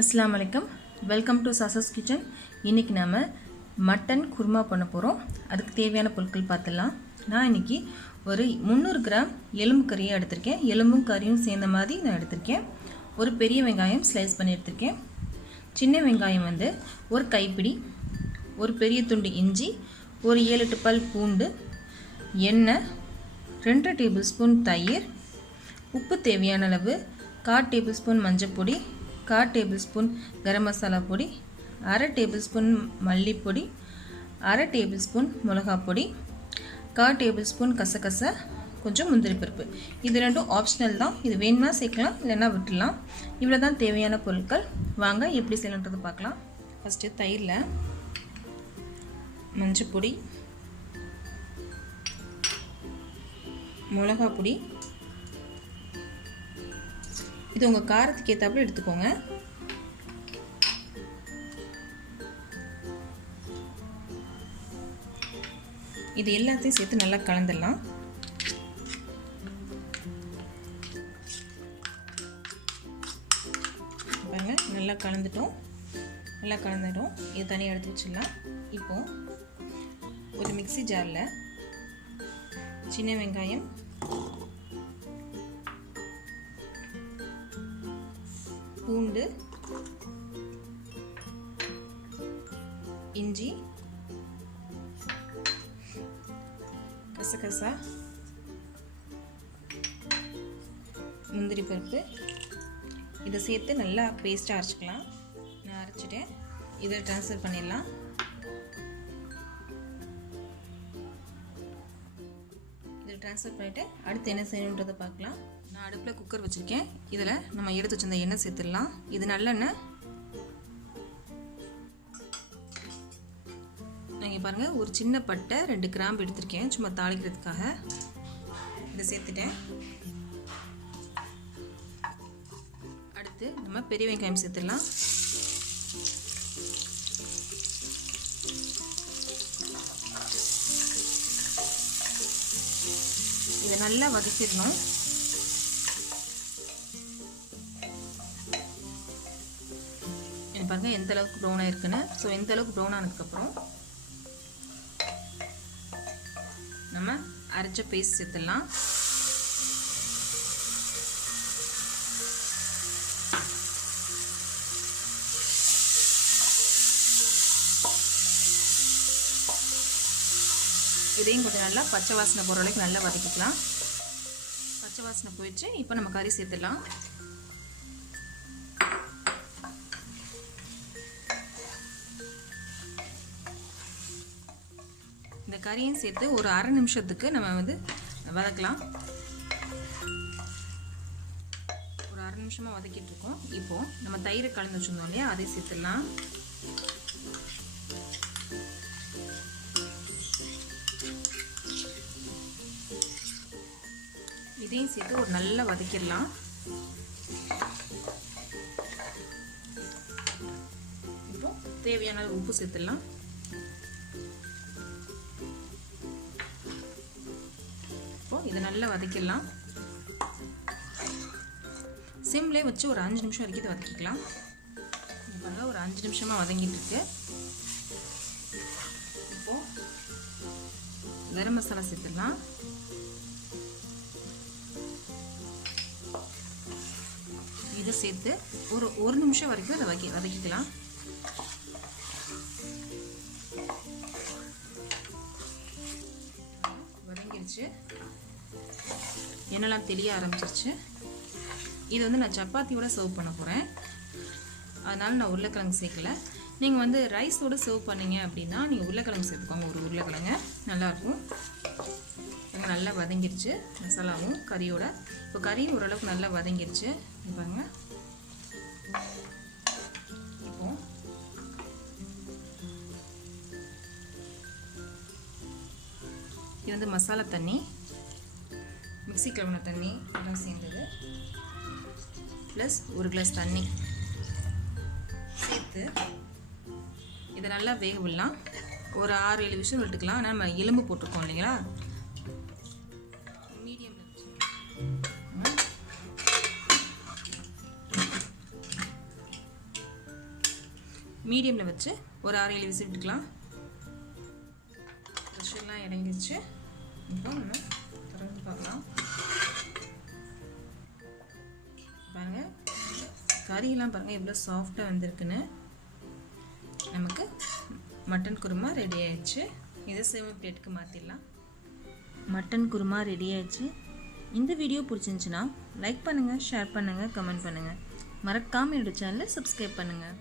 अस्सलाम वालेकुम, welcome to sauces kitchen. இன்றைக்கி நாம் மட்டன் குருமா பண்ண போகிறோம். அதுக்கு தேவையான பொருட்கள் பார்த்துடலாம். நான் இன்றைக்கி ஒரு 300 கிராம் எலும்பு கறியை எடுத்திருக்கேன். எலும்பும் கறியும் சேர்ந்த மாதிரி நான் எடுத்திருக்கேன். ஒரு பெரிய வெங்காயம் ஸ்லைஸ் பண்ணி எடுத்திருக்கேன். சின்ன வெங்காயம் வந்து ஒரு கைப்பிடி, ஒரு பெரிய துண்டு இஞ்சி, ஒரு 7-8 பல் பூண்டு, எண்ணெய், 2 டேபிள் ஸ்பூன் தயிர், உப்பு தேவையான அளவு, 1/4 டேபிள் ஸ்பூன் மஞ்சள் பொடி, 1/4 டேபிள் ஸ்பூன் கரம் மசாலா பொடி, 1/2 டேபிள் ஸ்பூன் மல்லிப்பொடி, 1/2 டேபிள் ஸ்பூன் மிளகாய் பொடி, 1/4 டேபிள் ஸ்பூன் கசகசா, கொஞ்சம் முந்திரி பருப்பு. இது ரெண்டும் ஆப்ஷனல் தான். இது வேணும்னா சேர்க்கலாம், இல்லைன்னா விட்டுடலாம். இவ்வளோ தான் தேவையான பொருட்கள். வாங்க எப்படி செய்யணுன்றது பார்க்கலாம். ஃபஸ்ட்டு தயிரில் மஞ்சள் பொடி, மிளகாய் பொடி, இது உங்கள் காரத்துக்கு ஏற்றாப்புல எடுத்துக்கோங்க. இது எல்லாத்தையும் சேர்த்து நல்லா கலந்துடலாம். பாருங்க, நல்லா கலந்துட்டோம். இது தனியாக எடுத்து வச்சிடலாம். இப்போ ஒரு மிக்ஸி ஜாரில் சின்ன வெங்காயம், பூண்டு, இஞ்சி, கசகசா, முந்திரி பருப்பு, இதை சேர்த்து நல்லா பேஸ்ட்டாக அரைச்சிக்கலாம். நான் அரைச்சிட்டேன். இதை ட்ரான்ஸ்ஃபர் பண்ணிடலாம். இதை ட்ரான்ஸ்ஃபர் பண்ணிவிட்டு அடுத்து என்ன செய்யணுன்றதை பார்க்கலாம். நான் அடுப்பில் குக்கர் வச்சுருக்கேன். இதில் நம்ம எடுத்து வச்சிருந்த எண்ணெய் சேர்த்துடலாம். இது நல்லெண்ணெய். நீங்கள் பாருங்கள், ஒரு சின்ன பட்டை, 2 கிராம்பு எடுத்திருக்கேன் சும்மா தாளிக்கிறதுக்காக. இதை சேர்த்துட்டேன். அடுத்து நம்ம பெரிய வெங்காயம் சேர்த்துடலாம். இதை நல்லா வதக்கிடணும். பாருங்க எந்த அளவுக்கு ப்ரௌன் ஆயிருக்குன்னு. ஸோ எந்த அளவுக்கு ப்ரௌன் ஆனதுக்கப்புறம் நம்ம அரைச்ச பேஸ்ட் சேர்த்துடலாம். இதையும் கொஞ்சம் நல்லா பச்சை வாசனை போகிற அளவுக்கு நல்லா வதக்கிக்கலாம். பச்சை வாசனை போயிடுச்சு. இப்போ நம்ம கறி சேர்த்துடலாம். இந்த கறியும் சேர்த்து ஒரு 1/2 நிமிஷத்துக்கு நம்ம வந்து வதக்கலாம். ஒரு 1/2 நிமிஷமாக வதக்கிட்டு இருக்கோம். இப்போ நம்ம தயிரை கலந்து வச்சுருந்தோம் இல்லையா, அதை சேர்த்துடலாம். இதையும் சேர்த்து ஒரு நல்லா வதக்கிடலாம். இப்போ தேவையான உப்பு சேர்த்துடலாம். இதை நல்லா வதக்கிடலாம். சிம்லே வச்சு ஒரு 5 நிமிஷம் வரைக்கும் இதை வதக்கிக்கலாம். பாருங்க, ஒரு 5 நிமிஷமாக வதங்கிட்டு இருக்கு. இப்போ கரம் மசாலா சேர்த்துடலாம். இதை சேர்த்து ஒரு நிமிஷம் வரைக்கும் இதை வதக்கிக்கலாம். வதங்கிருச்சு. எண்ணெய்லாம் தெளிய ஆரம்பிச்சிருச்சு. இது வந்து நான் சப்பாத்தியோட சர்வ் பண்ண போகிறேன். அதனால் நான் உருளைக்கிழங்கு சேர்க்கல. நீங்கள் வந்து ரைஸோடு சர்வ் பண்ணிங்க அப்படின்னா நீங்கள் உருளைக்கிழங்கு சேர்த்துக்கோங்க. ஒரு உருளைக்கிழங்கு நல்லாயிருக்கும். நல்லா வதங்கிருச்சு மசாலாவும் கறியோட. இப்போ கறியும் ஓரளவுக்கு நல்லா வதங்கிருச்சு. பாருங்க, இப்போ இது வந்து மசாலா தண்ணி, மிக்ஸி கழுவின தண்ணி எல்லாம் சேர்ந்தது, ப்ளஸ் 1 கிளாஸ் தண்ணி சேர்த்து இதை நல்லா வேக விடலாம். ஒரு 6-7 விசில் விட்டுக்கலாம். நம்ம எலும்பு போட்டிருக்கோம் இல்லைங்களா, மீடியமில் வச்சு ஒரு 6-7 விசில் விட்டுக்கலாம். ப்ரெஷர்லாம் இறங்கிடுச்சு. இப்போ நம்ம திறந்து பார்க்கலாம். பாருங்கள், கறியெல்லாம் பாருங்கள் எவ்வளோ சாஃப்டாக வந்திருக்குன்னு. நமக்கு மட்டன் குருமா ரெடி ஆயிடுச்சு. இதை சேமியா பிளேட்டுக்கு மாற்றிடலாம். மட்டன் குருமா ரெடி ஆயிடுச்சு. இந்த வீடியோ பிடிச்சிருந்துச்சுன்னா லைக் பண்ணுங்கள், ஷேர் பண்ணுங்கள், கமெண்ட் பண்ணுங்கள். மறக்காமல் என்னோட சேனலை சப்ஸ்கிரைப் பண்ணுங்கள்.